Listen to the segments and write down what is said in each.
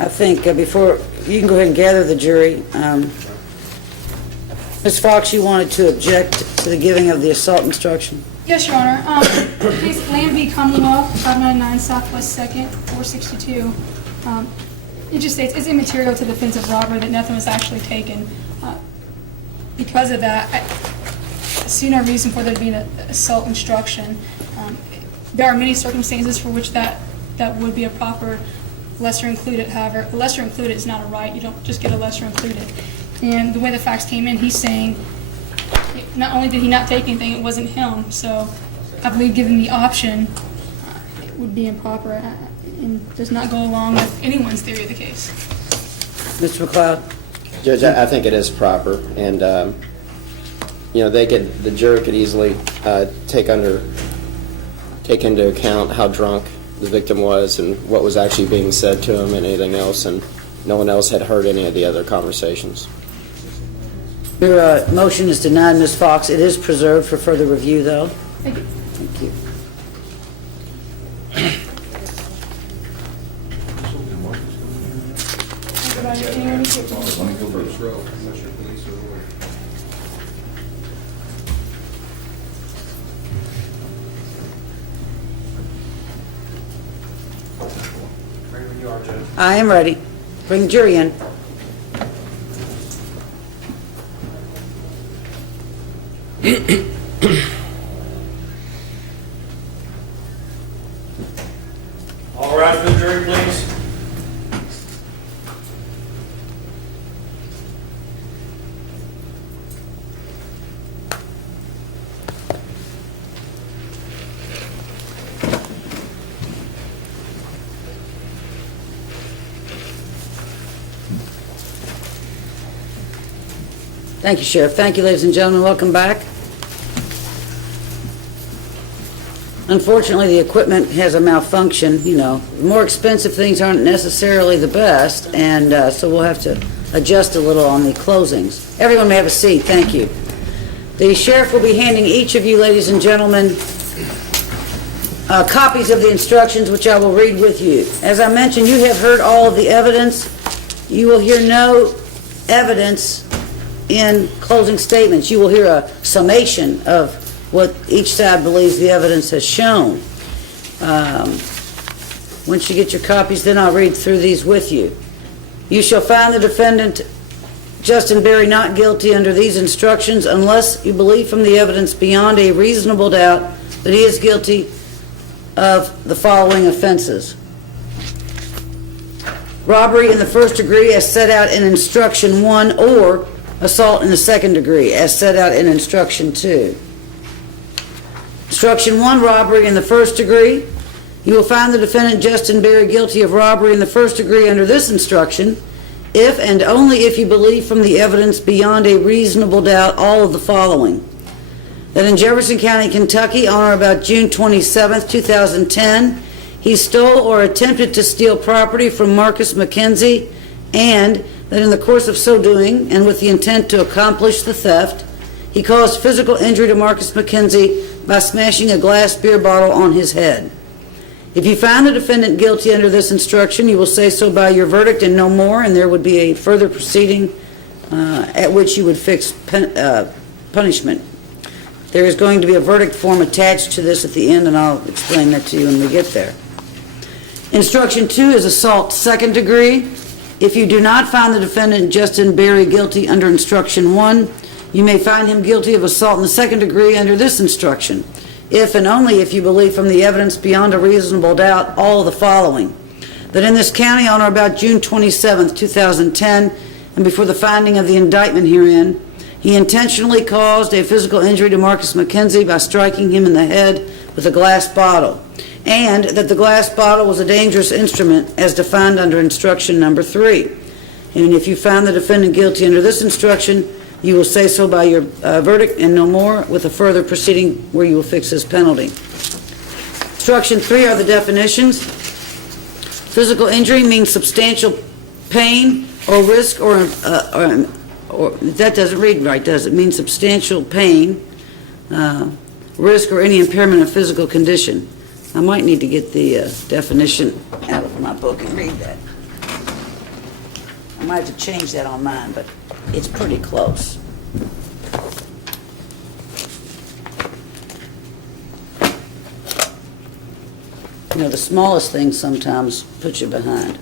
I think before, you can go ahead and gather the jury. Ms. Fox, you wanted to object to the giving of the assault instruction? Yes, Your Honor. Case Lamb v. Commonwealth, 599 Southwest 2nd, 462. It just states it's immaterial to the offense of robbery that nothing was actually taken. Because of that, I see no reason for there to be an assault instruction. There are many circumstances for which that would be a proper lesser included. However, a lesser included is not a right. You don't just get a lesser included. And the way the facts came in, he's saying not only did he not take anything, it wasn't him. So I believe given the option, it would be improper and does not go along with anyone's theory of the case. Mr. McLeod? Judge, I think it is proper, and the jury could easily take into account how drunk the victim was and what was actually being said to him and anything else, and no one else had heard any of the other conversations. Your motion is denied, Ms. Fox. It is preserved for further review, though. Thank you. Thank you. Let me go first row, unless your police are aware. Ready when you are, Judge. I am ready. Bring the jury in. All rise for the jury, please. Thank you, Sheriff. Thank you, ladies and gentlemen. Welcome back. Unfortunately, the equipment has a malfunction. You know, more expensive things aren't necessarily the best, and so we'll have to adjust a little on the closings. Everyone may have a seat. Thank you. The sheriff will be handing each of you, ladies and gentlemen, copies of the instructions, which I will read with you. As I mentioned, you have heard all of the evidence. You will hear no evidence in closing statements. You will hear a summation of what each side believes the evidence has shown. Once you get your copies, then I'll read through these with you. You shall find the defendant, Justin Berry, not guilty under these instructions unless you believe from the evidence beyond a reasonable doubt that he is guilty of the following offenses. Robbery in the first degree as set out in Instruction 1, or assault in the second degree as set out in Instruction 2. Instruction 1, robbery in the first degree. You will find the defendant Justin Berry guilty of robbery in the first degree under this instruction if and only if you believe from the evidence beyond a reasonable doubt all of the following. That in Jefferson County, Kentucky, on or about June 27, 2010, he stole or attempted to steal property from Marcus McKenzie, and that in the course of so doing, and with the intent to accomplish the theft, he caused physical injury to Marcus McKenzie by smashing a glass beer bottle on his head. If you find the defendant guilty under this instruction, you will say so by your verdict and no more, and there would be a further proceeding at which you would fix punishment. There is going to be a verdict form attached to this at the end, and I'll explain that to you when we get there. Instruction 2 is assault second degree. If you do not find the defendant Justin Berry guilty under Instruction 1, you may find him guilty of assault in the second degree under this instruction, if and only if you believe from the evidence beyond a reasonable doubt all of the following. That in this county on or about June 27, 2010, and before the finding of the indictment herein, he intentionally caused a physical injury to Marcus McKenzie by striking him in the head with a glass bottle, and that the glass bottle was a dangerous instrument as defined under Instruction number 3. And if you find the defendant guilty under this instruction, you will say so by your verdict and no more, with a further proceeding where you will fix his penalty. Instruction 3 are the definitions. Physical injury means substantial pain or risk or that doesn't read right, does it? It means substantial pain, risk, or any impairment of physical condition. I might need to get the definition out of my book and read that. I might have to change that on mine, but it's pretty close. You know, the smallest thing sometimes puts you behind.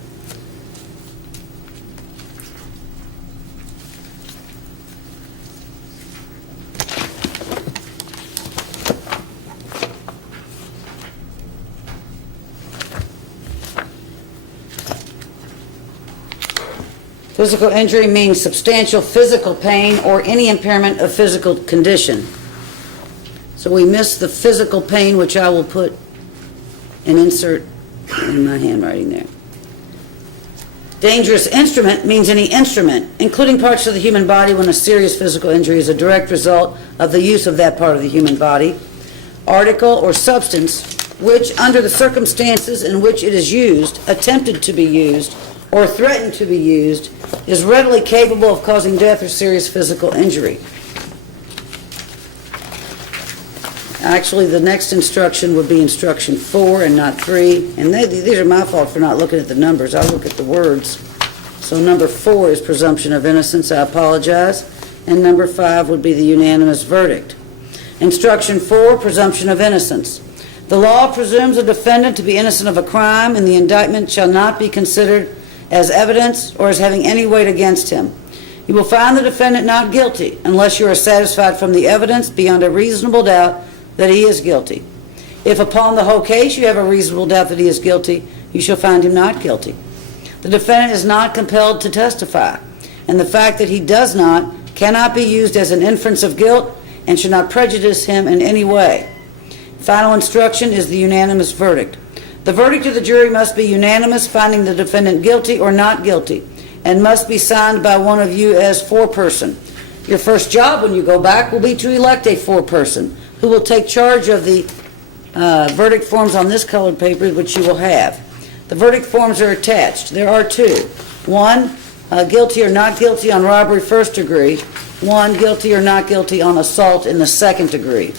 Physical injury means substantial physical pain or any impairment of physical condition. So we miss the physical pain, which I will put an insert in my handwriting there. Dangerous instrument means any instrument, including parts of the human body when a serious physical injury is a direct result of the use of that part of the human body. Article or substance which, under the circumstances in which it is used, attempted to be used, or threatened to be used, is readily capable of causing death or serious physical injury. Actually, the next instruction would be instruction 4 and not 3. And these are my fault for not looking at the numbers. I look at the words. So number 4 is presumption of innocence. I apologize. And number 5 would be the unanimous verdict. Instruction 4, presumption of innocence. The law presumes a defendant to be innocent of a crime, and the indictment shall not be considered as evidence or as having any weight against him. You will find the defendant not guilty unless you are satisfied from the evidence beyond a reasonable doubt that he is guilty. If upon the whole case you have a reasonable doubt that he is guilty, you shall find him not guilty. The defendant is not compelled to testify, and the fact that he does not cannot be used as an inference of guilt and should not prejudice him in any way. Final instruction is the unanimous verdict. The verdict of the jury must be unanimous, finding the defendant guilty or not guilty, and must be signed by one of you as foreperson. Your first job when you go back will be to elect a foreperson who will take charge of the verdict forms on this colored paper, which you will have. The verdict forms are attached. There are 2. 1, guilty or not guilty on robbery first degree. 1, guilty or not guilty on assault in the second degree.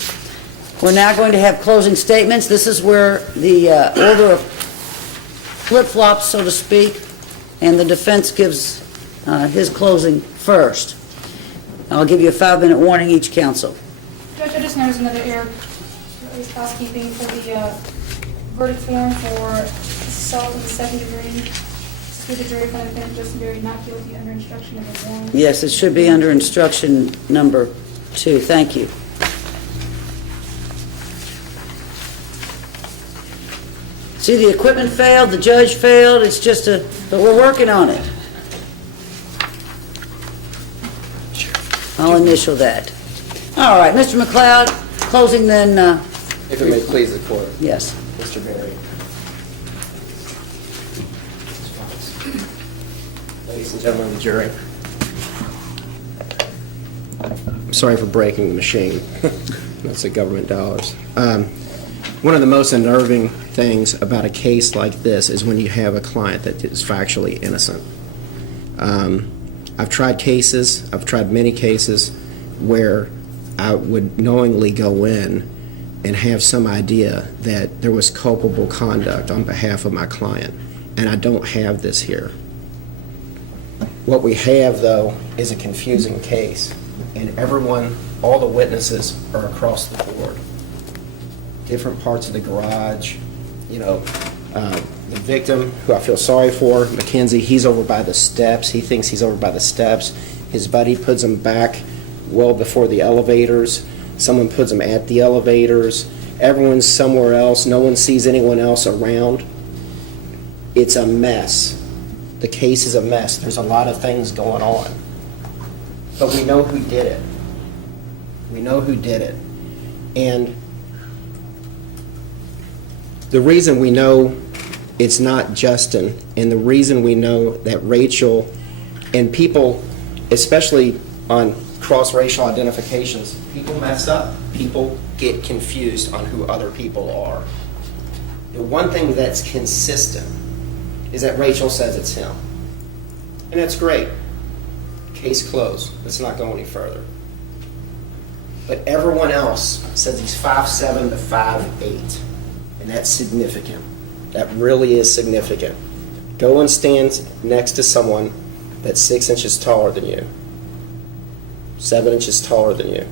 We're now going to have closing statements. This is where the order of flip-flops, so to speak, and the defense gives his closing first. I'll give you a 5-minute warning each counsel. Judge, I just noticed another error, at least housekeeping, for the verdict form for assault in the second degree. Exclude the jury from the defendant Justin Berry not guilty under instruction number 1. Yes, it should be under instruction number 2. Thank you. See, the equipment failed, the judge failed, it's just but we're working on it. I'll initial that. All right, Mr. McLeod, closing then, If it may please the court, yes. Mr. Berry. Ladies and gentlemen of the jury. I'm sorry for breaking the machine. That's the government dollars. One of the most unnerving things about a case like this is when you have a client that is factually innocent. I've tried many cases where I would knowingly go in and have some idea that there was culpable conduct on behalf of my client, and I don't have this here. What we have, though, is a confusing case, and all the witnesses are across the board. Different parts of the garage, the victim, who I feel sorry for, Mackenzie, he's over by the steps. He thinks he's over by the steps. His buddy puts him back well before the elevators. Someone puts him at the elevators. Everyone's somewhere else. No one sees anyone else around. It's a mess. The case is a mess. There's a lot of things going on. But we know who did it. We know who did it. And the reason we know it's not Justin, and the reason we know that Rachel and people, especially on cross-racial identifications, people mess up. People get confused on who other people are. The one thing that's consistent is that Rachel says it's him. And that's great. Case closed. Let's not go any further. But everyone else says he's 5'7" to 5'8". And that's significant. That really is significant. Go and stand next to someone that's 6 inches taller than you, 7 inches taller than you,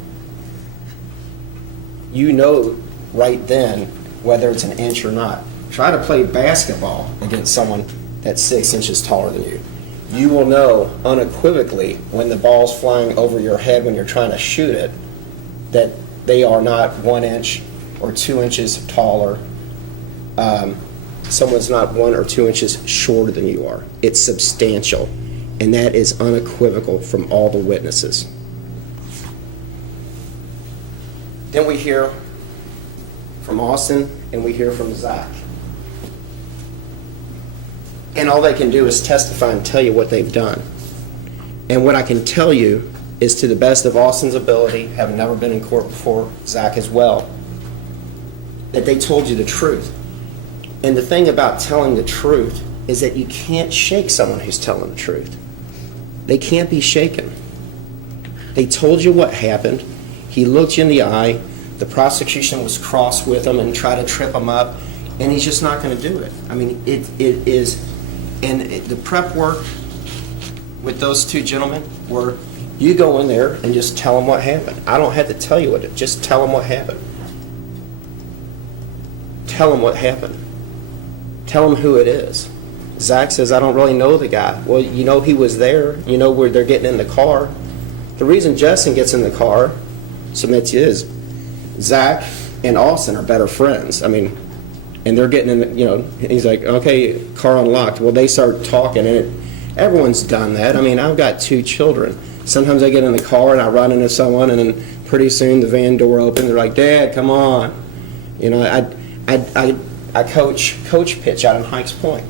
you know right then whether it's an inch or not. Try to play basketball against someone that's 6 inches taller than you. You will know unequivocally when the ball's flying over your head when you're trying to shoot it that they are not 1 inch or 2 inches taller. Someone's not 1 or 2 inches shorter than you are. It's substantial, and that is unequivocal from all the witnesses. Then we hear from Austin and we hear from Zach. And all they can do is testify and tell you what they've done. And what I can tell you is, to the best of Austin's ability, having never been in court before, Zach as well, that they told you the truth. And the thing about telling the truth is that you can't shake someone who's telling the truth. They can't be shaken. They told you what happened. He looked you in the eye. The prosecution was cross with him and tried to trip him up, and he's just not going to do it. I mean, it is, and the prep work with those two gentlemen, where you go in there and just tell them what happened. I don't have to tell you what, just tell them what happened. Tell them what happened. Tell them who it is. Zach says, I don't really know the guy. Well, you know he was there. You know where they're getting in the car. The reason Justin gets in the car, submits is, Zach and Austin are better friends. I mean, and they're getting in, he's like, okay, car unlocked. Well, they start talking, and everyone's done that. I mean, I've got 2 children. Sometimes I get in the car and I run into someone, and then pretty soon the van door opens. They're like, Dad, come on. I coach pitch out in Hikes Point,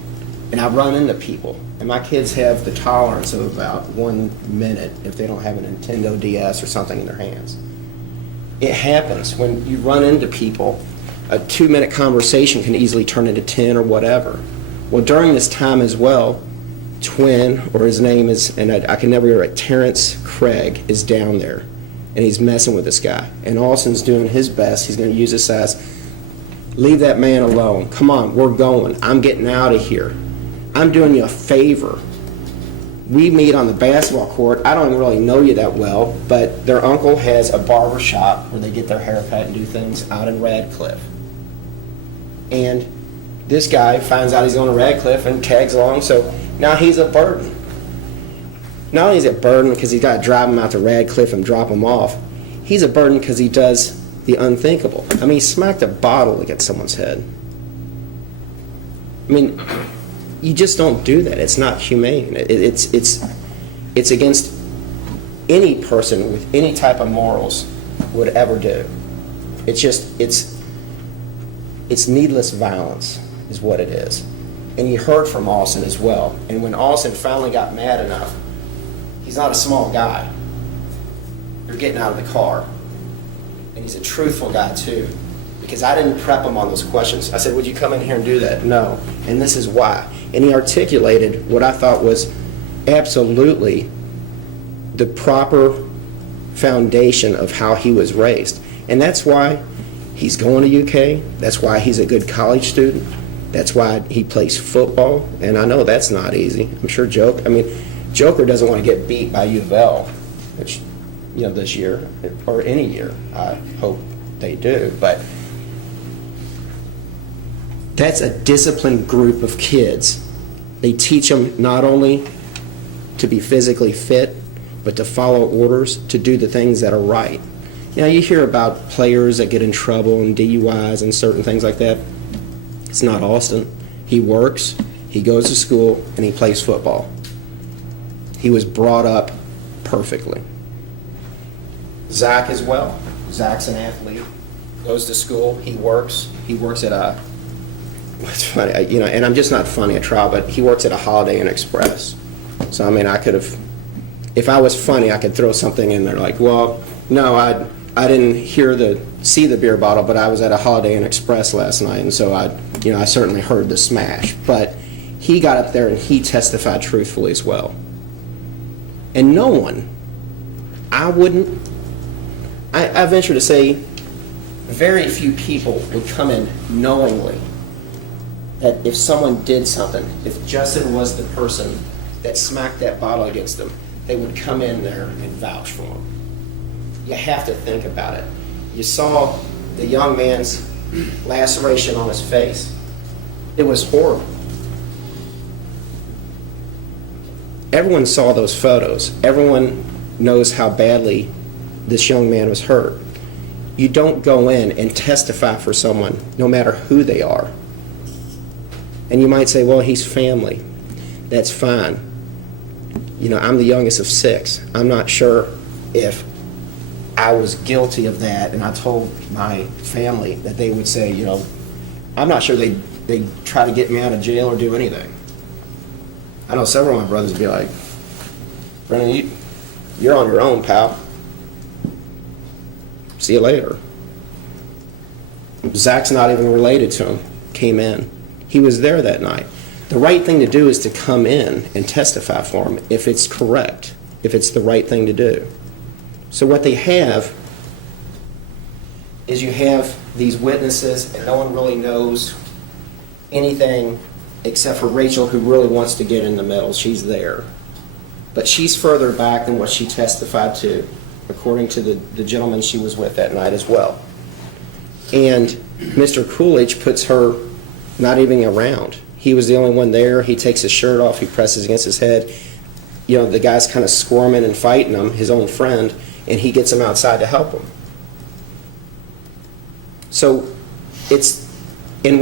and I run into people. And my kids have the tolerance of about 1 minute if they don't have a Nintendo DS or something in their hands. It happens when you run into people. A 2-minute conversation can easily turn into 10 or whatever. Well, during this time as well, Twin, or his name is, and I can never hear it, Terrence Craig is down there, and he's messing with this guy. And Austin's doing his best. He's going to use this as, leave that man alone. Come on, we're going. I'm getting out of here. I'm doing you a favor. We meet on the basketball court. I don't really know you that well, but their uncle has a barber shop where they get their hair cut and do things out in Radcliffe. And this guy finds out he's going to Radcliffe and tags along, so now he's a burden. Not only is it a burden because he's got to drive him out to Radcliffe and drop him off, he's a burden because he does the unthinkable. I mean, he smacked a bottle against someone's head. I mean, you just don't do that. It's not humane. It's against any person with any type of morals would ever do. It's needless violence is what it is. And you heard from Austin as well. And when Austin finally got mad enough, he's not a small guy. You're getting out of the car. And he's a truthful guy too. Because I didn't prep him on those questions. I said, would you come in here and do that? No. And this is why. And he articulated what I thought was absolutely the proper foundation of how he was raised. And that's why he's going to UK. That's why he's a good college student. That's why he plays football. And I know that's not easy. I'm sure Joker doesn't want to get beat by U of L, which, this year or any year. I hope they do. But that's a disciplined group of kids. They teach them not only to be physically fit, but to follow orders, to do the things that are right. Now, you hear about players that get in trouble and DUIs and certain things like that. It's not Austin. He works, he goes to school, and he plays football. He was brought up perfectly. Zach as well. Zach's an athlete, goes to school, he works at a, what's funny, and I'm just not funny at trial, but he works at a Holiday Inn Express. So, I could have, if I was funny, I could throw something in there like, well, no, I didn't see the beer bottle, but I was at a Holiday Inn Express last night, and so I certainly heard the smash. But he got up there and he testified truthfully as well. And no one, I venture to say, very few people would come in knowingly that if someone did something, if Justin was the person that smacked that bottle against them, they would come in there and vouch for them. You have to think about it. You saw the young man's laceration on his face. It was horrible. Everyone saw those photos. Everyone knows how badly this young man was hurt. You don't go in and testify for someone, no matter who they are. And you might say, well, he's family. That's fine. You know, I'm the youngest of 6. I'm not sure if I was guilty of that and I told my family that they would say, you know, I'm not sure they'd try to get me out of jail or do anything. I know several of my brothers would be like, Brennan, you're on your own, pal. See you later. Zach's not even related to him, came in. He was there that night. The right thing to do is to come in and testify for him if it's correct, if it's the right thing to do. So what they have is you have these witnesses and no one really knows anything except for Rachel, who really wants to get in the middle. She's there. But she's further back than what she testified to, according to the gentleman she was with that night as well. And Mr. Coolidge puts her not even around. He was the only one there. He takes his shirt off. He presses against his head. You know, the guy's kind of squirming and fighting him, his own friend, and he gets him outside to help him. So it's a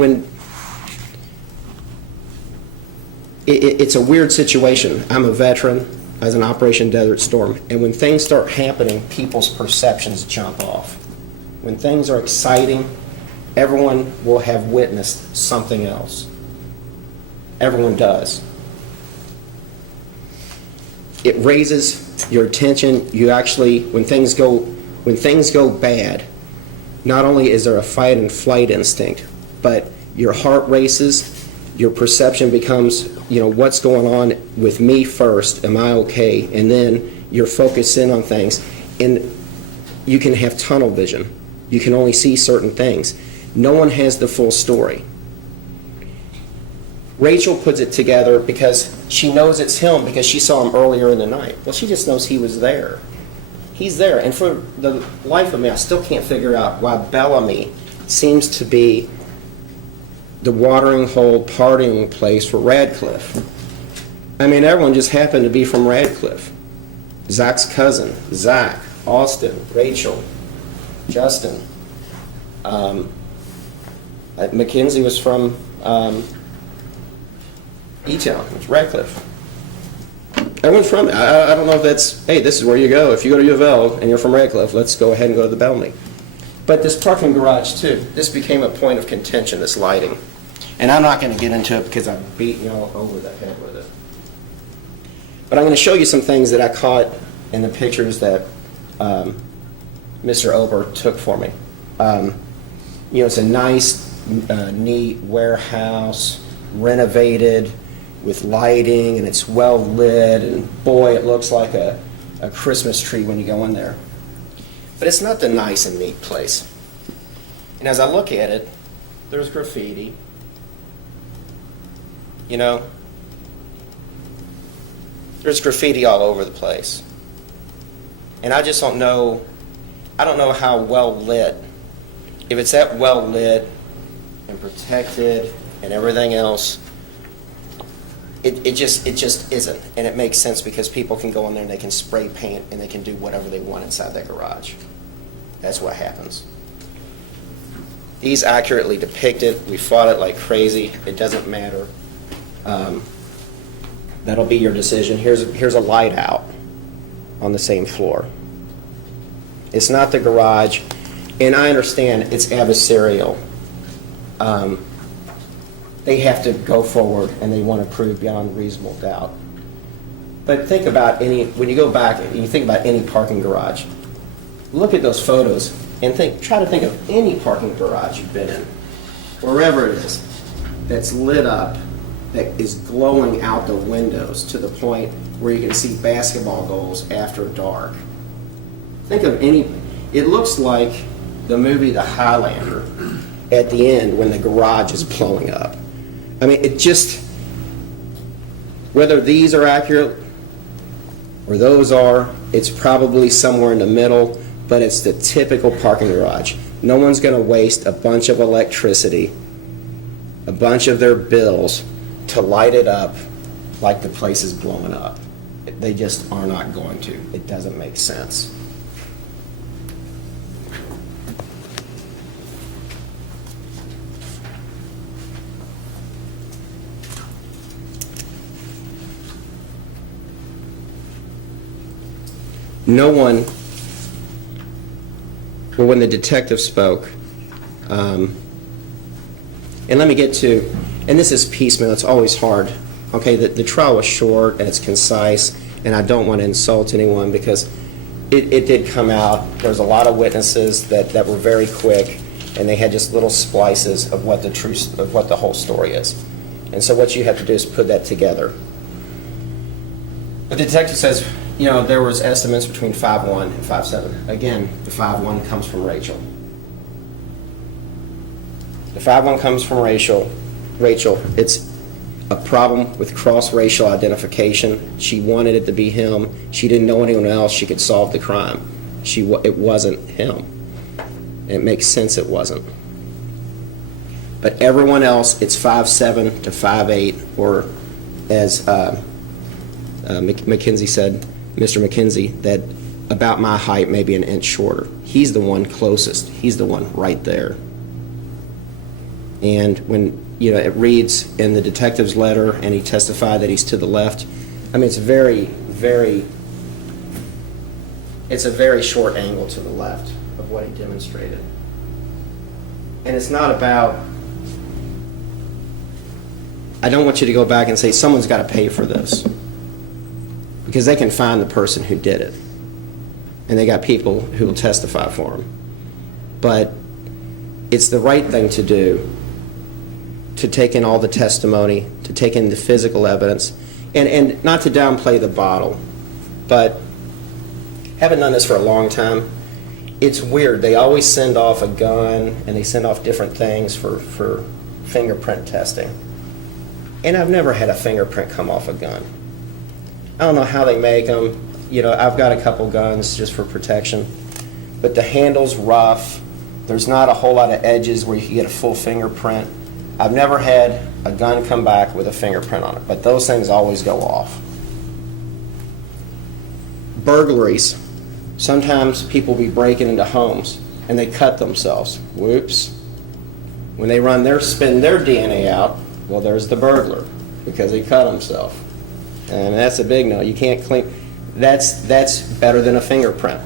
weird situation. I'm a veteran as an Operation Desert Storm, and when things start happening, people's perceptions jump off. When things are exciting, everyone will have witnessed something else. Everyone does. It raises your attention. You actually, when things go bad, not only is there a fight and flight instinct, but your heart races, your perception becomes, you know, what's going on with me first, am I okay? And then you're focused in on things, and you can have tunnel vision. You can only see certain things. No one has the full story. Rachel puts it together because she knows it's him because she saw him earlier in the night. Well, she just knows he was there. He's there. And for the life of me, I still can't figure out why Bellamy seems to be the watering hole partying place for Radcliffe. I mean, everyone just happened to be from Radcliffe. Zach's cousin, Zach, Austin, Rachel, Justin. Mackenzie was from E-Town, it's Radcliffe. Everyone's from it. I don't know if that's, hey, this is where you go. If you go to U of L and you're from Radcliffe, let's go ahead and go to the Bellamy. But this parking garage, too, this became a point of contention, this lighting. And I'm not going to get into it because I'm beating you all over the head with it. But I'm going to show you some things that I caught in the pictures that Mr. Ober took for me. You know, it's a nice, neat warehouse, renovated, with lighting, and it's well lit, and boy, it looks like a Christmas tree when you go in there. But it's not the nice and neat place. And as I look at it, there's graffiti. You know, there's graffiti all over the place. And I just don't know, I don't know how well lit. If it's that well lit and protected and everything else, it just isn't. And it makes sense because people can go in there and they can spray paint and they can do whatever they want inside that garage. That's what happens. These accurately depict it. We fought it like crazy. It doesn't matter. That'll be your decision. Here's a light out on the same floor. It's not the garage, and I understand it's adversarial. They have to go forward and they want to prove beyond reasonable doubt. But think about when you go back and you think about any parking garage, look at those photos and try to think of any parking garage you've been in, wherever it is, that's lit up, that is glowing out the windows to the point where you can see basketball goals after dark. Think of it looks like the movie The Highlander at the end when the garage is blowing up. I mean, Whether these are accurate or those are, it's probably somewhere in the middle, but it's the typical parking garage. No one's going to waste a bunch of electricity, a bunch of their bills to light it up like the place is blowing up. They just are not going to. It doesn't make sense. No one, well, when the detective spoke, and let me get to, and this is piecemeal, it's always hard. Okay, the trial was short and it's concise, and I don't want to insult anyone because it did come out. There was a lot of witnesses that were very quick, and they had just little splices of what the whole story is. And so what you have to do is put that together. The detective says, you know, there was estimates between 5'1" and 5'7". Again, the 5'1" comes from Rachel. The 5'1" comes from Rachel. It's a problem with cross-racial identification. She wanted it to be him. She didn't know anyone else. She could solve the crime. It wasn't him. It makes sense it wasn't. But everyone else, it's 5'7" to 5'8", or as McKenzie said, Mr. McKenzie, that about my height, maybe an inch shorter. He's the one closest. He's the one right there. And when, you know, it reads in the detective's letter and he testified that he's to the left, I mean, it's a very short angle to the left of what he demonstrated. And it's not about, I don't want you to go back and say someone's got to pay for this, because they can find the person who did it, and they got people who will testify for them. But it's the right thing to do, to take in all the testimony, to take in the physical evidence, and not to downplay the bottle, but having done this for a long time, it's weird. They always send off a gun, and they send off different things for fingerprint testing. And I've never had a fingerprint come off a gun. I don't know how they make them. You know, I've got a couple guns just for protection, but the handle's rough. There's not a whole lot of edges where you can get a full fingerprint. I've never had a gun come back with a fingerprint on it, but those things always go off. Burglaries. Sometimes people be breaking into homes and they cut themselves. Whoops. When they spin their DNA out, well, there's the burglar because he cut himself. And that's a big no. You can't clean. That's better than a fingerprint.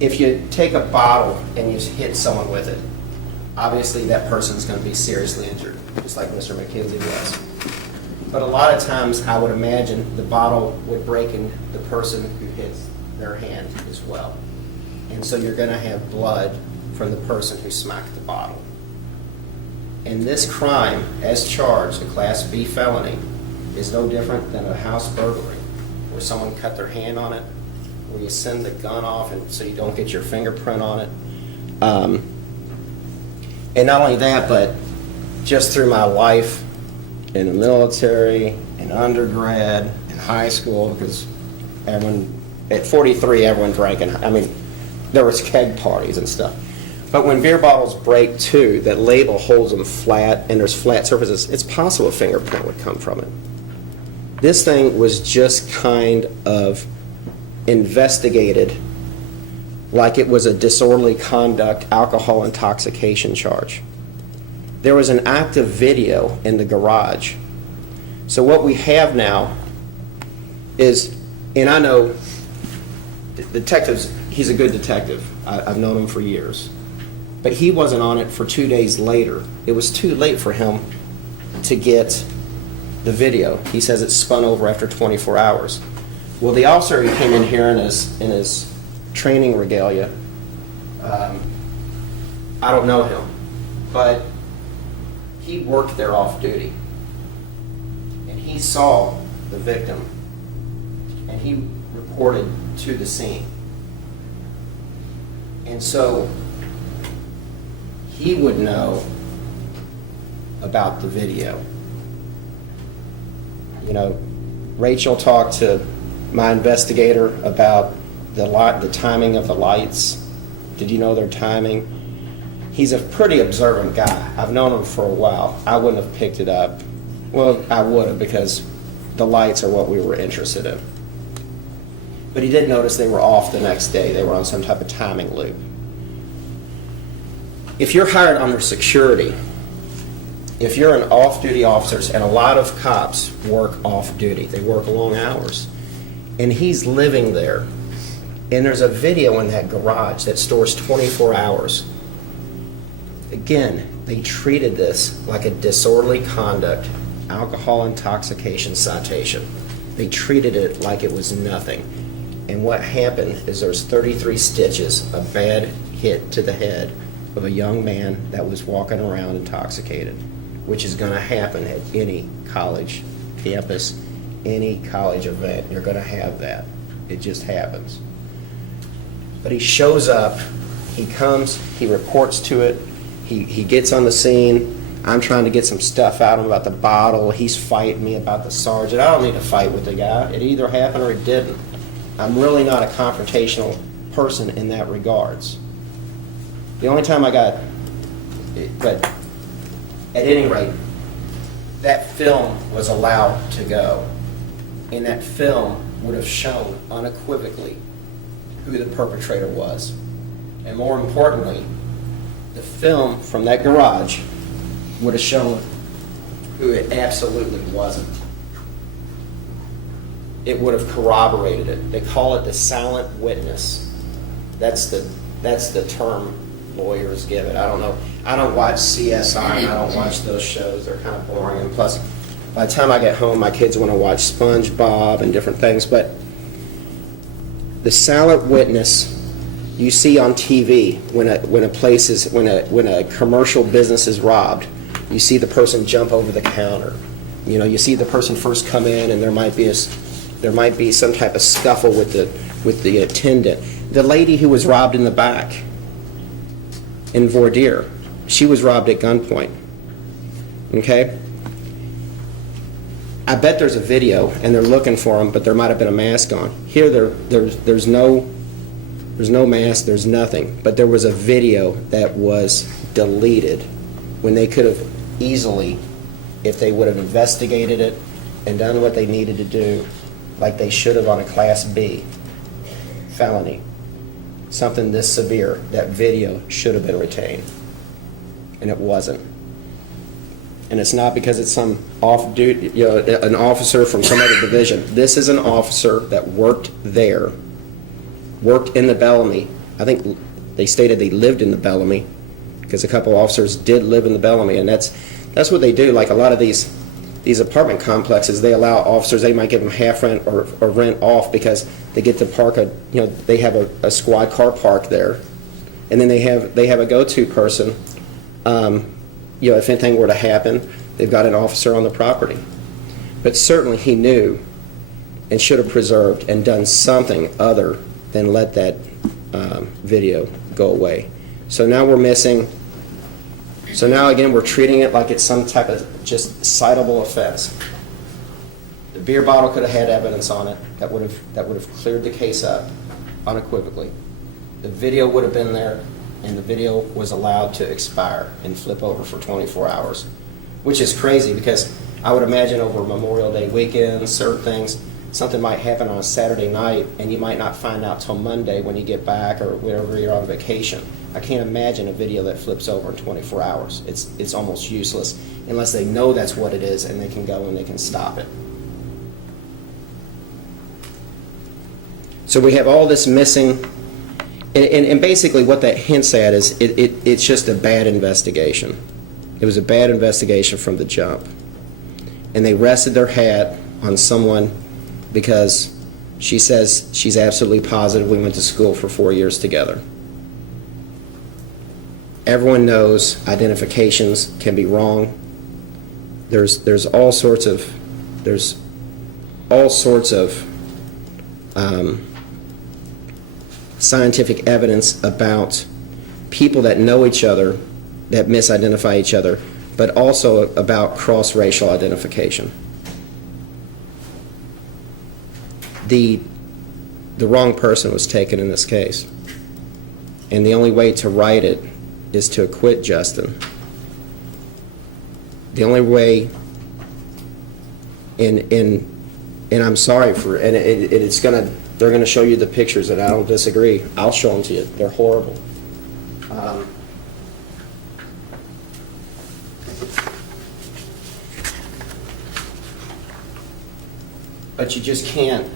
If you take a bottle and you hit someone with it, obviously that person's going to be seriously injured, just like Mr. McKenzie was. But a lot of times I would imagine the bottle would break in the person who hits their hand as well. And so you're going to have blood from the person who smacked the bottle. And this crime, as charged, a Class B felony, is no different than a house burglary, where someone cut their hand on it, where you send the gun off and so you don't get your fingerprint on it. And not only that, but just through my life in the military, in undergrad, in high school, because at 43, everyone drank, and I mean, there was keg parties and stuff. But when beer bottles break too, that label holds them flat and there's flat surfaces, it's possible a fingerprint would come from it. This thing was just kind of investigated like it was a disorderly conduct, alcohol intoxication charge. There was an active video in the garage. So what we have now is, and I know detectives, he's a good detective. I've known him for years. But he wasn't on it for 2 days later. It was too late for him to get the video. He says it spun over after 24 hours. Well, the officer who came in here in his training regalia, I don't know him, but he worked there off duty. And he saw the victim, and he reported to the scene. And so he would know about the video. You know, Rachel talked to my investigator about the timing of the lights. Did you know their timing? He's a pretty observant guy. I've known him for a while. I wouldn't have picked it up. Well, I would have, because the lights are what we were interested in. But he did notice they were off the next day. They were on some type of timing loop. If you're hired under security, if you're an off-duty officer, and a lot of cops work off-duty, they work long hours, and he's living there, and there's a video in that garage that stores 24 hours. Again, they treated this like a disorderly conduct, alcohol intoxication citation. They treated it like it was nothing. And what happened is there's 33 stitches, a bad hit to the head of a young man that was walking around intoxicated, which is going to happen at any college campus, any college event. You're going to have that. It just happens. But he shows up, he comes, he reports to it, he gets on the scene. I'm trying to get some stuff out of him about the bottle. He's fighting me about the sergeant. I don't need to fight with the guy. It either happened or it didn't. I'm really not a confrontational person in that regards. The only time I got, but at any rate, that film was allowed to go. And that film would have shown unequivocally who the perpetrator was. And more importantly, the film from that garage would have shown who it absolutely wasn't. It would have corroborated it. They call it the silent witness. That's the term lawyers give it. I don't know. I don't watch CSI and I don't watch those shows. They're kind of boring. And plus, by the time I get home, my kids want to watch SpongeBob and different things. But the silent witness you see on TV when a commercial business is robbed, you see the person jump over the counter. You know, you see the person first come in, and there might be some type of scuffle with the attendant. The lady who was robbed in the back in Vordier, she was robbed at gunpoint. Okay? I bet there's a video, and they're looking for him, but there might have been a mask on. Here, there's no mask, there's nothing. But there was a video that was deleted when they could have easily, if they would have investigated it and done what they needed to do, like they should have on a Class B felony, something this severe, that video should have been retained. And it wasn't. And it's not because it's some off-duty, an officer from some other division. This is an officer that worked there, worked in the Bellamy. I think they stated they lived in the Bellamy, because a couple officers did live in the Bellamy, and that's what they do. Like a lot of these apartment complexes, they allow officers, they might give them half rent or rent off because they get to park they have a squad car park there, and then they have a go-to person. If anything were to happen, they've got an officer on the property. But certainly he knew and should have preserved and done something other than let that video go away. So now we're missing. So now again we're treating it like it's some type of just citable offense. The beer bottle could have had evidence on it that would have cleared the case up unequivocally. The video would have been there, and the video was allowed to expire and flip over for 24 hours, which is crazy because I would imagine over Memorial Day weekend, certain things, something might happen on a Saturday night, and you might not find out till Monday when you get back or whenever you're on vacation. I can't imagine a video that flips over in 24 hours. It's almost useless unless they know that's what it is and they can go and they can stop it. So we have all this missing, and basically what that hints at is it's just a bad investigation. It was a bad investigation from the jump. And they rested their hat on someone because she says she's absolutely positive we went to school for 4 years together. Everyone knows identifications can be wrong. There's all sorts of scientific evidence about people that know each other that misidentify each other, but also about cross-racial identification. the wrong person was taken in this case. And the only way to right it is to acquit Justin. The only way, and I'm sorry for, and they're gonna show you the pictures, and I don't disagree. I'll show them to you. They're horrible. But you just can't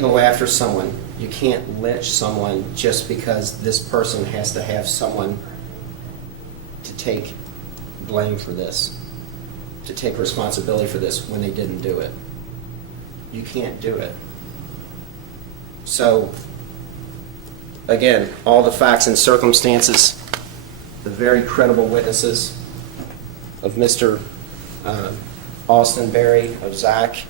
go after someone. You can't lynch someone just because this person has to have someone to take blame for this, to take responsibility for this when they didn't do it. You can't do it. So, again, all the facts and circumstances, the very credible witnesses of Mr. Austin Berry, of Zach,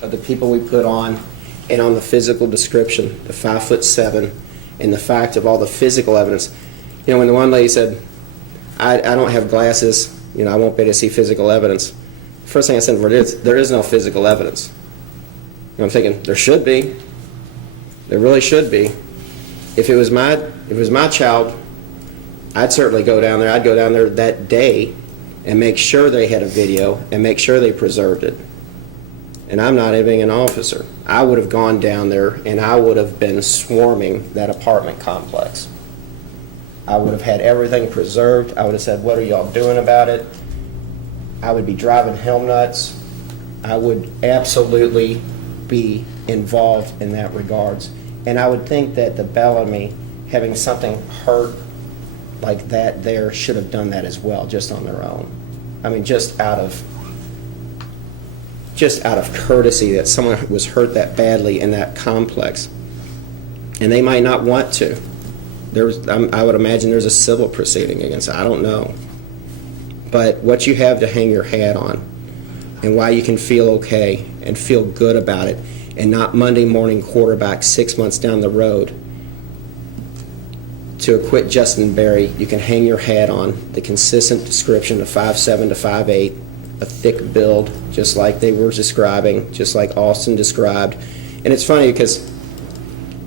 of the people we put on, and on the physical description, the 5'7", and the fact of all the physical evidence. You know, when the one lady said, I don't have glasses, you know, I won't be able to see physical evidence. The first thing I said, there is no physical evidence. You know, I'm thinking, there should be. There really should be. If it was my child, I'd certainly go down there. I'd go down there that day and make sure they had a video and make sure they preserved it. And I'm not even an officer. I would have gone down there and I would have been swarming that apartment complex. I would have had everything preserved. I would have said, what are y'all doing about it? I would be driving hell nuts. I would absolutely be involved in that regards. And I would think that the Bellamy, having something hurt like that there, should have done that as well, just on their own. I mean, just out of courtesy that someone was hurt that badly in that complex. And they might not want to. I would imagine there's a civil proceeding against it. I don't know. But what you have to hang your hat on and why you can feel okay and feel good about it and not Monday morning quarterback 6 months down the road to acquit Justin Berry, you can hang your hat on the consistent description of 5'7" to 5'8", a thick build, just like they were describing, just like Austin described. And it's funny because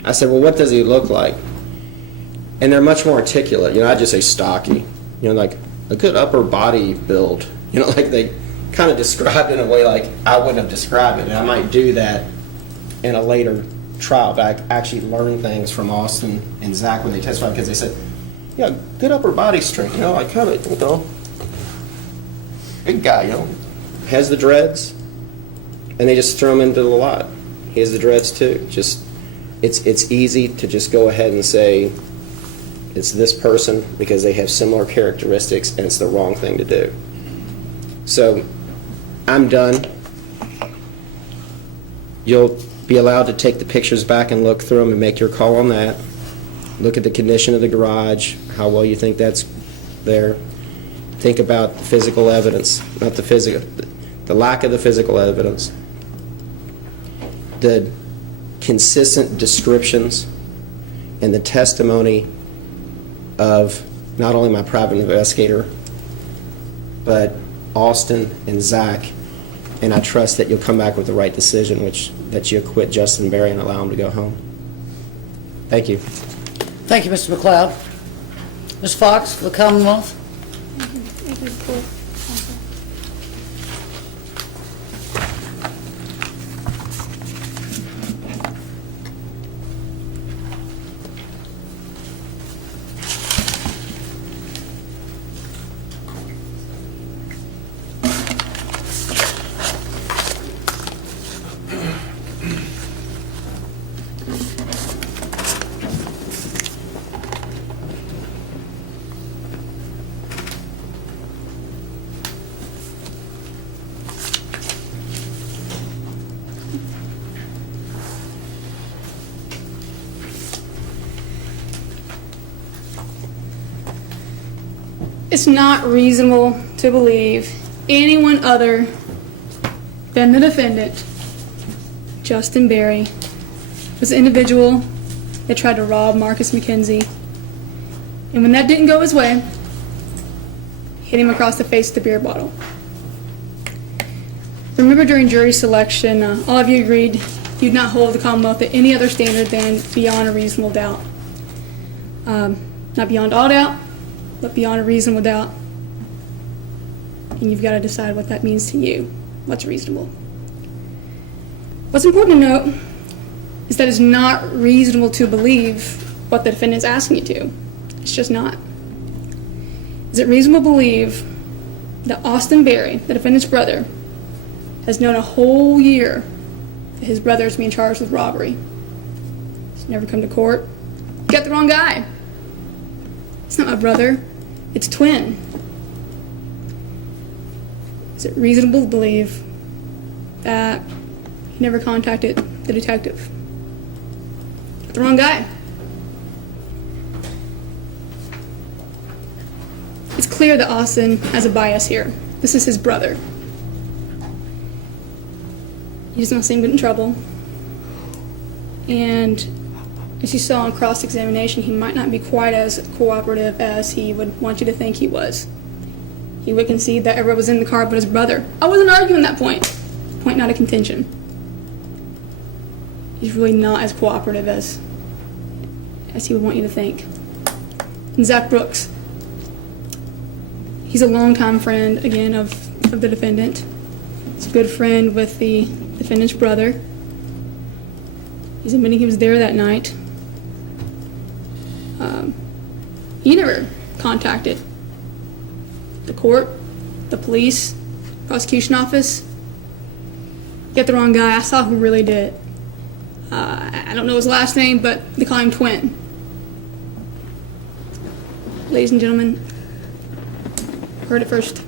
I said, well, what does he look like? And they're much more articulate. You know, I just say stocky. You know, like a good upper body build. You know, like they kind of described it in a way like I wouldn't have described it. And I might do that in a later trial. But I actually learned things from Austin and Zach when they testified because they said, yeah, good upper body strength. You know, like kind of, you know, big guy, you know, has the dreads. And they just throw him into the lot. He has the dreads too. Just, it's easy to just go ahead and say, it's this person because they have similar characteristics and it's the wrong thing to do. So I'm done. You'll be allowed to take the pictures back and look through them and make your call on that. Look at the condition of the garage, how well you think that's there. Think about physical evidence, not the physical, the lack of the physical evidence. The consistent descriptions and the testimony of not only my private investigator, but Austin and Zach, and I trust that you'll come back with the right decision, which that you acquit Justin Berry and allow him to go home. Thank you. Thank you, Mr. McLeod. Ms. Fox, for the Commonwealth. It's not reasonable to believe anyone other than the defendant, Justin Berry, was the individual that tried to rob Marcus McKenzie. And when that didn't go his way, hit him across the face with a beer bottle. Remember during jury selection, all of you agreed you'd not hold the Commonwealth to any other standard than beyond a reasonable doubt. Not beyond all doubt, but beyond a reasonable doubt. And you've got to decide what that means to you. What's reasonable? What's important to note is that it's not reasonable to believe what the defendant's asking you to. It's just not. Is it reasonable to believe that Austin Berry, the defendant's brother, has known a whole year that his brother is being charged with robbery? He's never come to court. You got the wrong guy. It's not my brother. It's twin. Is it reasonable to believe that he never contacted the detective? Got the wrong guy. It's clear that Austin has a bias here. This is his brother. He does not seem to get in trouble. And as you saw in cross-examination, he might not be quite as cooperative as he would want you to think he was. He would concede that everyone was in the car but his brother. I wasn't arguing that point. Point not a contention. He's really not as cooperative as he would want you to think. And Zach Brooks. He's a longtime friend, again, of the defendant. He's a good friend with the defendant's brother. He's admitting he was there that night. He never contacted the court, the police, prosecution office. Get the wrong guy. I saw who really did it. I don't know his last name, but they call him Twin. Ladies and gentlemen, heard it first.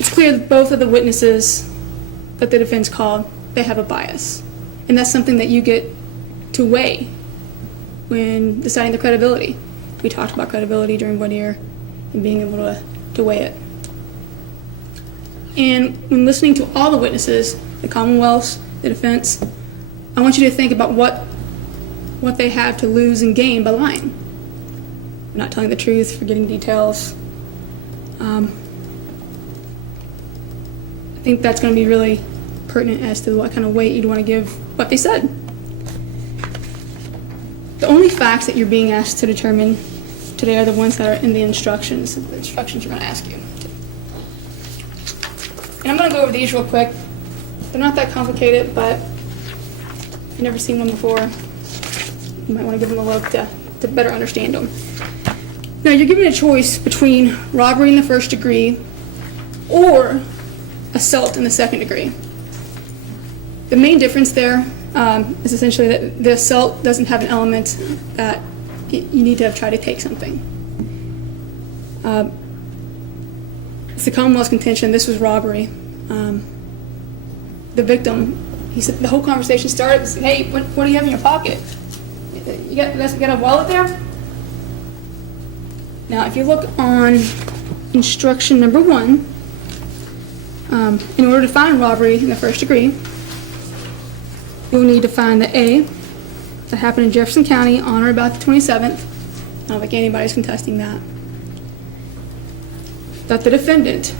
It's clear that both of the witnesses that the defense called, they have a bias. And that's something that you get to weigh when deciding the credibility. We talked about credibility during voir dire and being able to weigh it. And when listening to all the witnesses, the Commonwealth's, the defense, I want you to think about what they have to lose and gain by lying. Not telling the truth, forgetting details. I think that's going to be really pertinent as to what kind of weight you'd want to give what they said. The only facts that you're being asked to determine today are the ones that are in the instructions. The instructions are going to ask you. And I'm going to go over these real quick. They're not that complicated, but if you've never seen one before, you might want to give them a look to better understand them. Now, you're given a choice between robbery in the first degree or assault in the second degree. The main difference there is essentially that the assault doesn't have an element that you need to have tried to take something. It's the Commonwealth's contention this was robbery. The victim, he said, the whole conversation started with, hey, what do you have in your pocket? You got a wallet there? Now, if you look on instruction number 1, in order to find robbery in the first degree, you'll need to find the A that happened in Jefferson County on or about the 27th. I don't think anybody's contesting that. That the defendant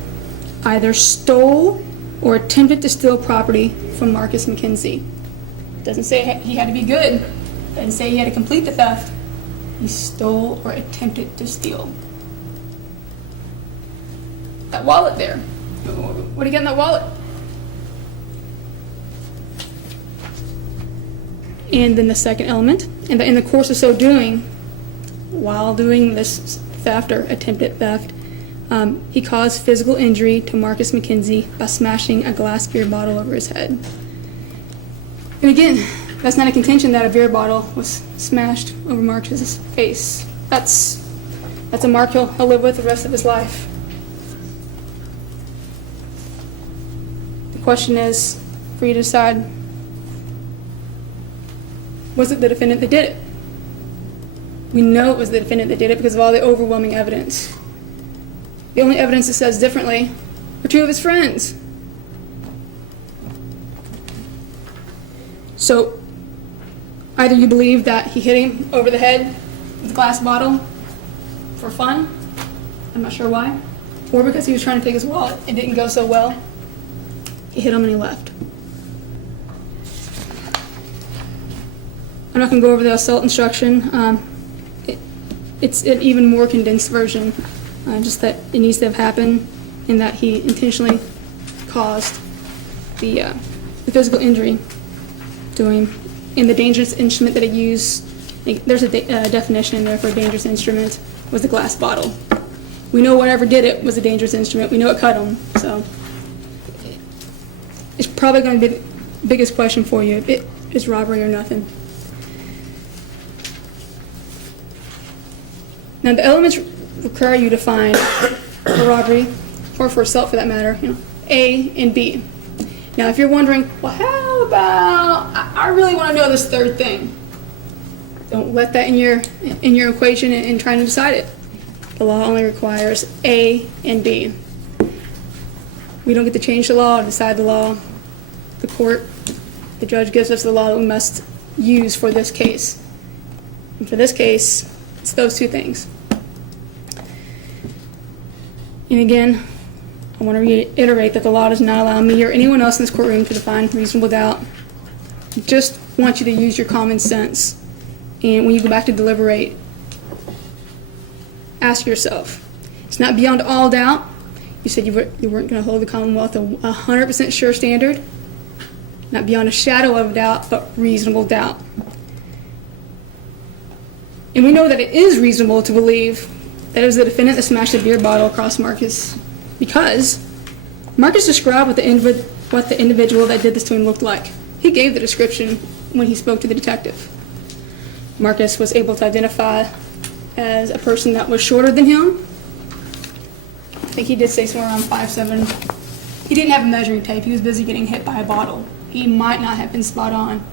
either stole or attempted to steal property from Marcus McKenzie. Doesn't say he had to be good. Doesn't say he had to complete the theft. He stole or attempted to steal. That wallet there. What do you get in that wallet? And then the second element, and in the course of so doing, while doing this theft or attempted theft, he caused physical injury to Marcus McKenzie by smashing a glass beer bottle over his head. And again, that's not a contention that a beer bottle was smashed over Marcus's face. That's a mark he'll live with the rest of his life. The question is for you to decide, was it the defendant that did it? We know it was the defendant that did it because of all the overwhelming evidence. The only evidence that says differently are 2 of his friends. So, either you believe that he hit him over the head with a glass bottle for fun, I'm not sure why. Or because he was trying to take his wallet. It didn't go so well. He hit him and he left. I'm not going to go over the assault instruction. It's an even more condensed version, just that it needs to have happened and that he intentionally caused the physical injury to him. And the dangerous instrument that he used, there's a definition in there for a dangerous instrument, was a glass bottle. We know whatever did it was a dangerous instrument. We know it cut him, so it's probably going to be the biggest question for you. It is robbery or nothing. Now, the elements require you to find for robbery, or for assault for that matter, A and B. Now, if you're wondering, well, how about, I really want to know this third thing. Don't let that in your equation and trying to decide it. The law only requires A and B. We don't get to change the law or decide the law. The court, the judge gives us the law that we must use for this case. And for this case, it's those two things. And again, I want to reiterate that the law does not allow me or anyone else in this courtroom to define reasonable doubt. I just want you to use your common sense. And when you go back to deliberate, ask yourself, it's not beyond all doubt. You said you weren't going to hold the Commonwealth to a 100% sure standard. Not beyond a shadow of doubt, but reasonable doubt. And we know that it is reasonable to believe that it was the defendant that smashed a beer bottle across Marcus, because Marcus described what the individual that did this to him looked like. He gave the description when he spoke to the detective. Marcus was able to identify as a person that was shorter than him. I think he did say somewhere around 5'7". He didn't have a measuring tape. He was busy getting hit by a bottle. He might not have been spot on.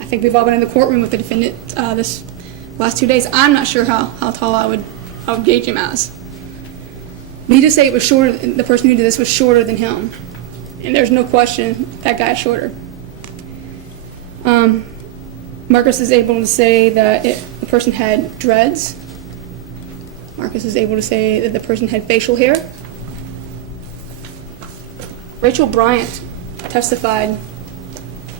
I think we've all been in the courtroom with the defendant this last 2 days. I'm not sure how tall I would gauge him as. But he did say it was shorter. The person who did this was shorter than him, and there's no question that guy's shorter. Marcus is able to say that the person had dreads. Marcus is able to say that the person had facial hair. Rachel Bryant testified.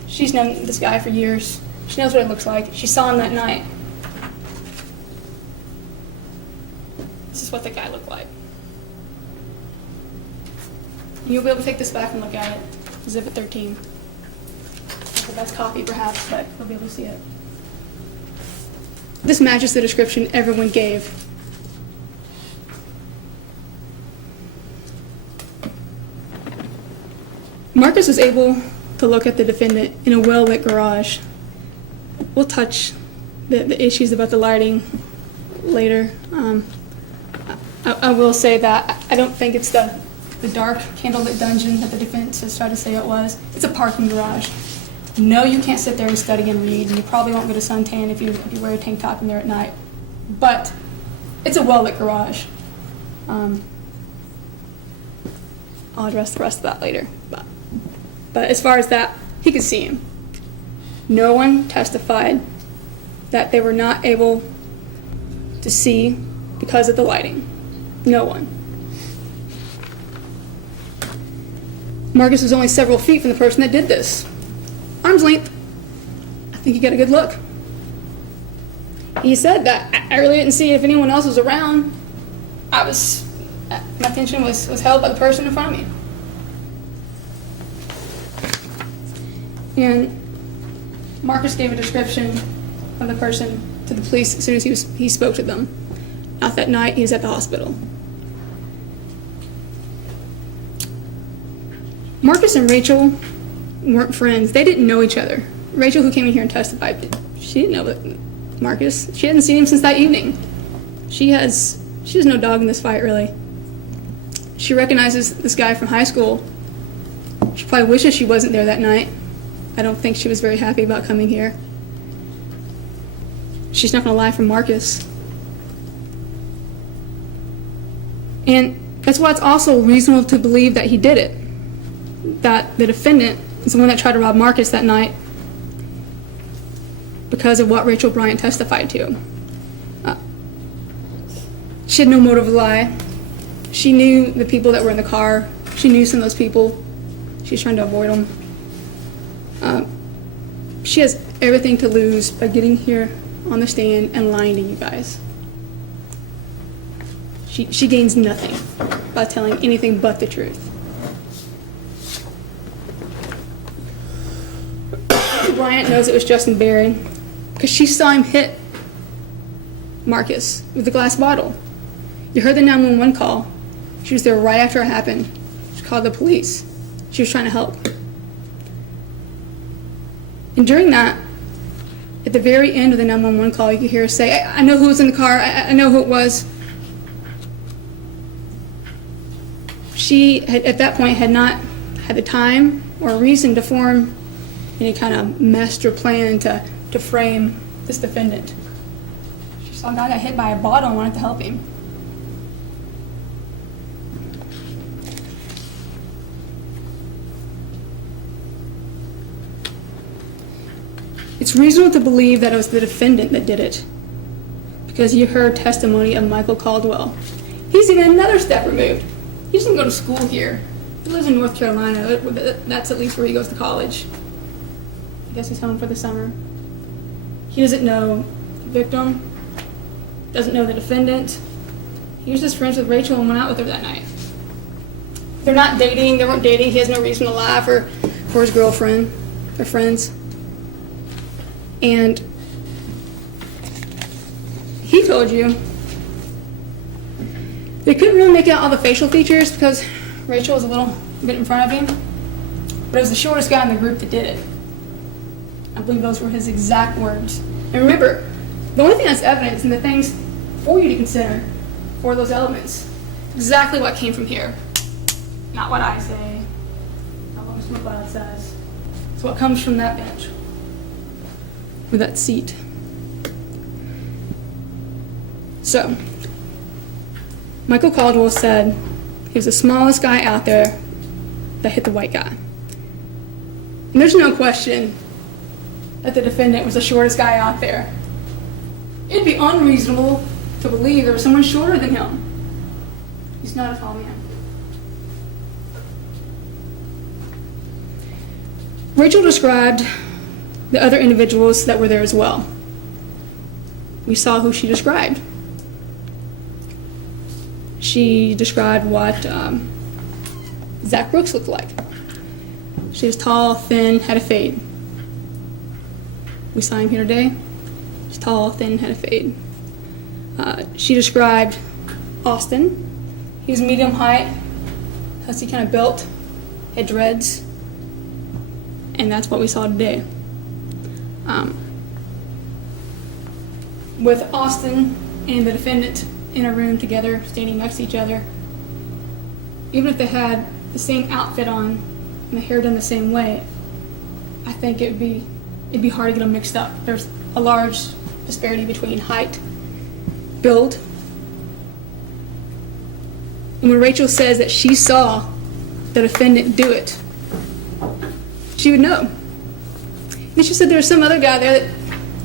She's known this guy for years. She knows what it looks like. She saw him that night. This is what the guy looked like. You'll be able to take this back and look at it. Exhibit 13. Not the best copy, perhaps, but you'll be able to see it. This matches the description everyone gave. Marcus was able to look at the defendant in a well-lit garage. We'll touch the issues about the lighting later. I will say that I don't think it's the dark candlelit dungeon that the defense has tried to say it was. It's a parking garage. No, you can't sit there and study and read, and you probably won't get a suntan if you wear a tank top in there at night. But it's a well-lit garage. I'll address the rest of that later. But as far as that, he could see him. No one testified that they were not able to see because of the lighting. No one. Marcus was only several feet from the person that did this. Arm's length. I think he got a good look. He said that I really didn't see if anyone else was around. My attention was held by the person in front of me. And Marcus gave a description of the person to the police as soon as he spoke to them. Not that night, he was at the hospital. Marcus and Rachel weren't friends. They didn't know each other. Rachel, who came in here and testified, she didn't know Marcus. She hadn't seen him since that evening. She has no dog in this fight, really. She recognizes this guy from high school. She probably wishes she wasn't there that night. I don't think she was very happy about coming here. She's not going to lie for Marcus. And that's why it's also reasonable to believe that he did it. That the defendant is the one that tried to rob Marcus that night because of what Rachel Bryant testified to. She had no motive to lie. She knew the people that were in the car. She knew some of those people. She was trying to avoid them. She has everything to lose by getting here on the stand and lying to you guys. She gains nothing by telling anything but the truth. Bryant knows it was Justin Berry because she saw him hit Marcus with the glass bottle. You heard the 911 call. She was there right after it happened. She called the police. She was trying to help. And during that, at the very end of the 911 call, you could hear her say, I know who was in the car. I know who it was. She, at that point, had not had the time or reason to form any kind of master plan to frame this defendant. She saw a guy got hit by a bottle and wanted to help him. It's reasonable to believe that it was the defendant that did it, because you heard testimony of Michael Caldwell. He's even another step removed. He doesn't go to school here. He lives in North Carolina. That's at least where he goes to college. I guess he's home for the summer. He doesn't know the victim, doesn't know the defendant. He was just friends with Rachel and went out with her that night. They're not dating. They weren't dating. He has no reason to lie for his girlfriend. They're friends. And he told you they couldn't really make out all the facial features because Rachel was a little bit in front of him, but it was the shortest guy in the group that did it. I believe those were his exact words. And remember, the only thing that's evidence and the things for you to consider for those elements, exactly what came from here. Not what I say, not what Mr. McLeod says. It's what comes from that bench. With that seat. So, Michael Caldwell said he was the smallest guy out there that hit the white guy. And there's no question that the defendant was the shortest guy out there. It'd be unreasonable to believe there was someone shorter than him. He's not a tall man. Rachel described the other individuals that were there as well. We saw who she described. She described what Zach Brooks looked like. She was tall, thin, had a fade. We saw him here today. He's tall, thin, had a fade. She described Austin. He was medium height, husky kind of built, had dreads, and that's what we saw today. With Austin and the defendant in a room together, standing next to each other, even if they had the same outfit on and the hair done the same way, I think it'd be hard to get them mixed up. There's a large disparity between height, build, and when Rachel says that she saw the defendant do it, she would know. And she said there was some other guy there that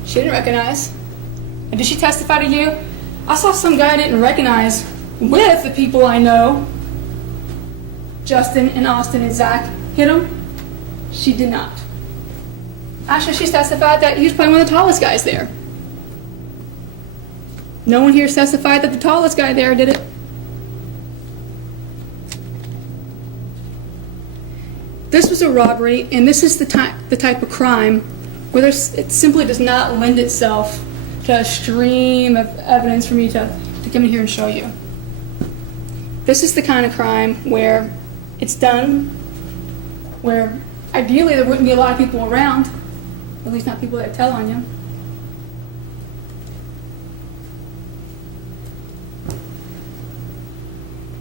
she didn't recognize. And did she testify to you? I saw some guy I didn't recognize with the people I know. Justin and Austin and Zach hit him. She did not. Actually, she testified that he was probably one of the tallest guys there. No one here testified that the tallest guy there did it. This was a robbery, and this is the type of crime where it simply does not lend itself to a stream of evidence for me to come in here and show you. This is the kind of crime where it's done, where ideally there wouldn't be a lot of people around, at least not people that tell on you.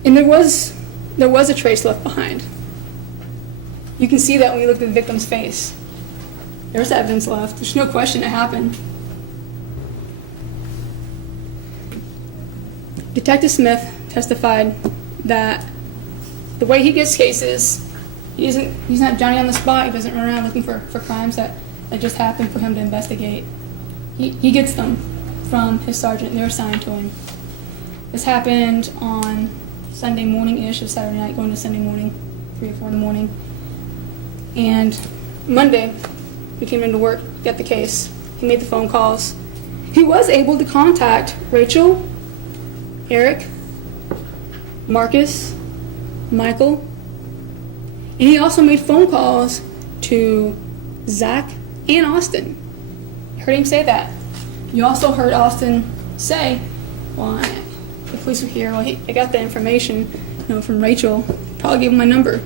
And there was a trace left behind. You can see that when you look at the victim's face. There's evidence left. There's no question it happened. Detective Smith testified that the way he gets cases, he's not Johnny on the spot. He doesn't run around looking for crimes that just happen for him to investigate. He gets them from his sergeant. They're assigned to him. This happened on Sunday morning-ish of Saturday night, going to Sunday morning, 3 or 4 in the morning. And Monday, we came into work, got the case. He made the phone calls. He was able to contact Rachel, Eric, Marcus, Michael, and he also made phone calls to Zach and Austin. You heard him say that. You also heard Austin say, well, the police were here. Well, I got that information, from Rachel. Probably gave him my number.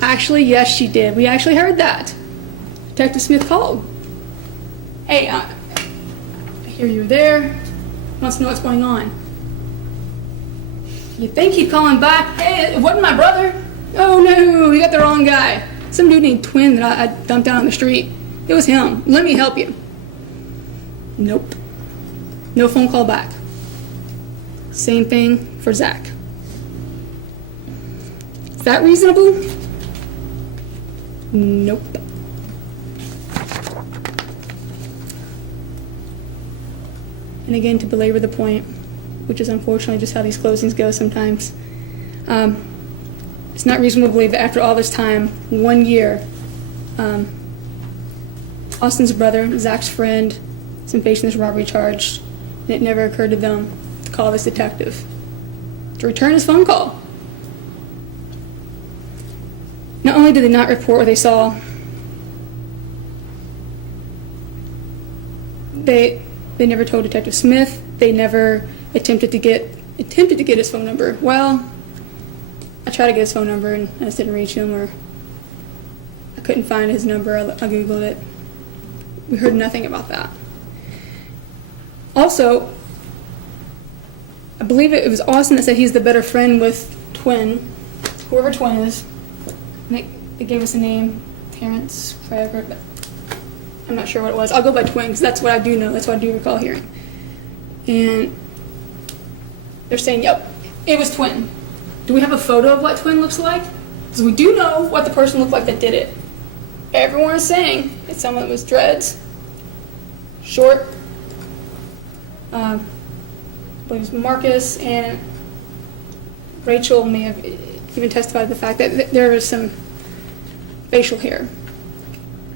Actually, yes, she did. We actually heard that. Detective Smith called. Hey, I hear you were there. Wants to know what's going on. You think he'd call him back? Hey, it wasn't my brother. Oh no, you got the wrong guy. Some dude named Twin that I dumped down on the street. It was him. Let me help you. Nope. No phone call back. Same thing for Zach. Is that reasonable? Nope. And again, to belabor the point, which is unfortunately just how these closings go sometimes, it's not reasonable to believe that after all this time, 1 year, Austin's brother, Zach's friend, is facing this robbery charge, and it never occurred to them to call this detective, to return his phone call. Not only did they not report what they saw, they never told Detective Smith. They never attempted to get his phone number. Well, I tried to get his phone number and I just didn't reach him, or I couldn't find his number. I Googled it. We heard nothing about that. Also, I believe it was Austin that said he's the better friend with Twin, whoever Twin is. They gave us a name, Terrence, whatever, but I'm not sure what it was. I'll go by Twin because that's what I do know. That's what I do recall hearing. And they're saying, yep, it was Twin. Do we have a photo of what Twin looks like? Because we do know what the person looked like that did it. Everyone is saying it's someone that was dreads, short. I believe it was Marcus, and Rachel may have even testified to the fact that there was some facial hair.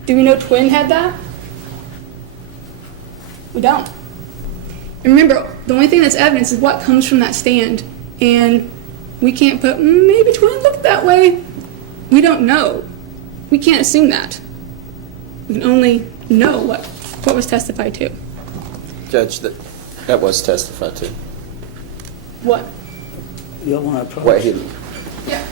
Do we know Twin had that? We don't. And remember, the only thing that's evidence is what comes from that stand. And we can't put, maybe Twin looked that way. We don't know. We can't assume that. We can only know what was testified to. Judge, that was testified to. What? You don't want to approach. What he, Yeah.